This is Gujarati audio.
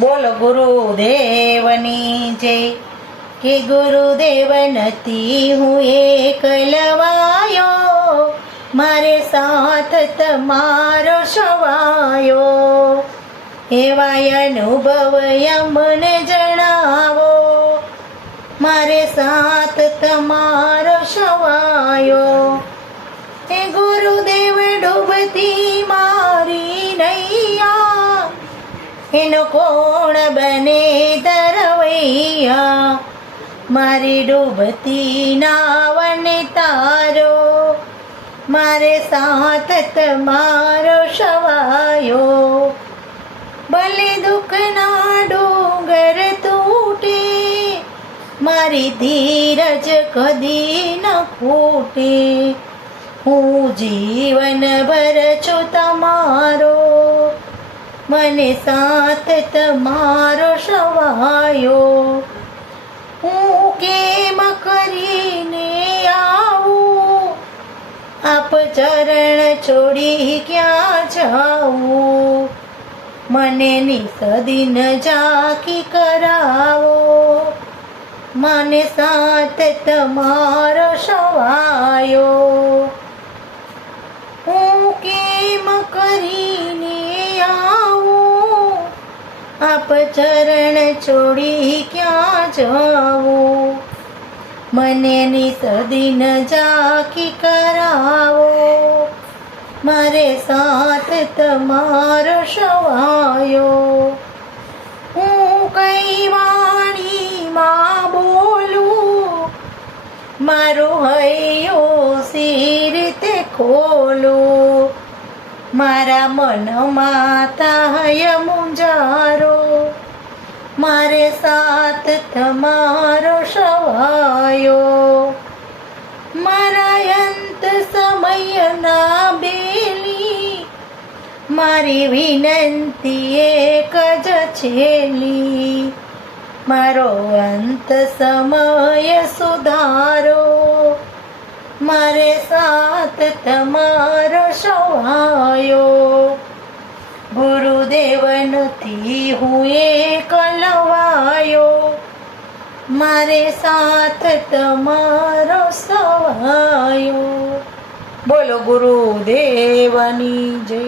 બોલો ગુરુદેવની જય કે ગુરુદેવ નથી હું એકલવાયો, મારે સાથ તમારો સવાયો, એવા અનુભવ અમને જણાવો, મારે સાથ તમારો સવાયો. હે ગુરુદેવ ડૂબતી મારી નૈયા, એનો કોણ બને તરવૈયા, મારી ડૂબતી નાવને તારો, મારે સાથ તમારો સવાયો. ભલે દુઃખના ડુંગર તૂટે, મારી ધીરજ કદી ન ફૂટે, હું જીવન ભર છું તમારો, મને સાથ તમારો સવાયો. હું કેમ કરીને આવું, આપ ચરણ છોડી ક્યાં જાઉં, મને નિસદીન ઝાંકી કરાવો, મને સાથ તમારો સવાયો. હું કેમ કરીને આવું, આપ ચરણ છોડી ક્યાં જાવું, મને નિસદીન ઝાંકી કરાવો, મારે સાથ તમારો સવાયો. હું કઈ વાણીમાં બોલું, મારું હૈયું સી રીતે ખોલું, મારા મનમાં થાય મુંજારો, મારે સાથ તમારો સવાયો. મારા અંત સમયના બેલી, મારી વિનંતી એક જ છેલી, મારો અંત સમય સુધારો, મારે સાથ તમારો સવાયો. ગુરુદેવ નથી હું એકલવાયો, મારે સાથ તમારો સવાયો. બોલો ગુરુદેવની જય.